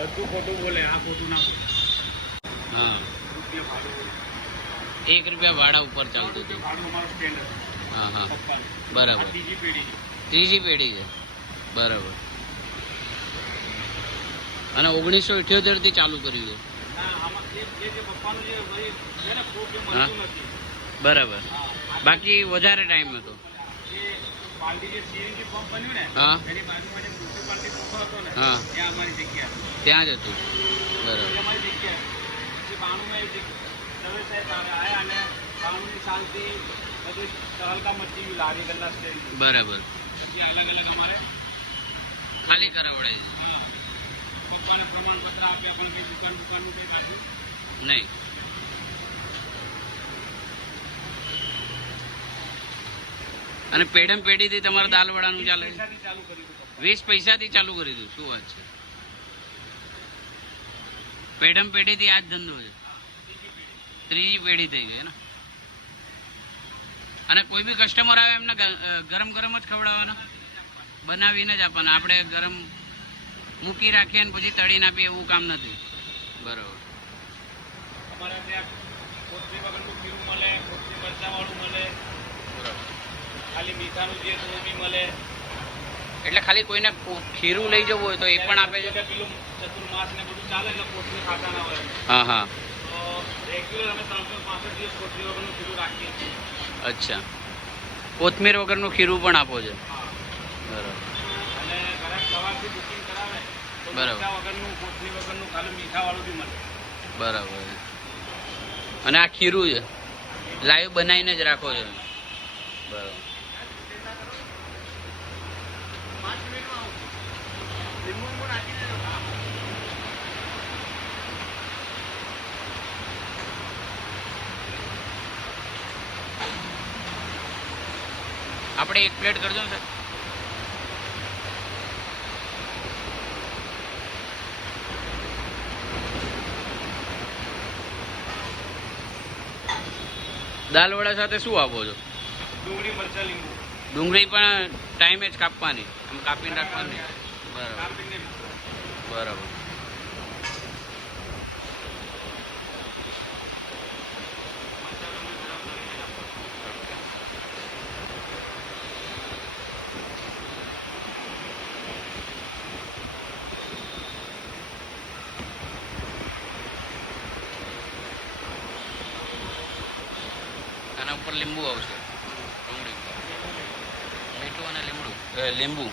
બધું ખોટું બોલે આ ખોટું ના બોલે. હા. એક રૂપિયા ભાડા ઉપર ચાલતું હતું. હા હા. બરાબર. ત્રીજી પેઢી છે. બરાબર. અને ઓગણીસો ઇઠ્યોતેરથી ચાલુ કર્યું છે. બરાબર. બાકી વધારે ટાઈમ હતો. હા. હા. ત્યાં જ હતું. બરાબર. બરાબર. પછી અલગ અલગ અમારે ખાલી કરાવડે પપ્પાને પ્રમાણપત્ર આપ્યા પણ કંઈ દુકાન દુકાનનું કંઈ કાઢ્યું નહીં. અને પેઢમ પેઢીથી તમારા દાલવડાનું ચાલે વીસ પૈસાથી ચાલુ કરી દીધું. શું વાત છે. પેઢમ પેઢીથી આ જ ધંધો છે. ત્રીજી પેઢી થઈ ગઈ ને અને કોઈ બી કસ્ટમર આવે એમને ગરમ ગરમ જ ખવડાવવાના. બનાવીને જ આપવાના. આપણે ગરમ મૂકી રાખીએ ને પછી તળીને આપીએ એવું કામ નથી. બરોબર. એટલે ખાલી કોઈને ખીરું લઈ જવું હોય તો એ પણ આપે છે? હા હા. અચ્છા. કોથમીર વગરનું ખીરું પણ આપો છો? બરાબર. અને ઘરાક સવારથી બુકિંગ કરાવે તો બરાબર. મીઠા વગરનું કોથળી વગરનું ખાલી મીઠાવાળું બી મળે. બરાબર. અને આ ખીરું છે? લાઈવ બનાવીને જ રાખો છો? બરાબર પાંચ મિનિટમાં આવું લીંબુ લીંબુ નાખી દેજો હા આપણે એક પ્લેટ કરજો ને સર દાલ વડા સાથે શું આપો છો? ડુંગળી મરચા લીંબુ. ડુંગળી પણ ટાઈમે જ કાપવાની. આમ કાપીને રાખવાની. બરાબર. બરાબર. ઉપર લીંબુ આવશે. ડુંગળી મીઠું અને લીમડું લીંબુ.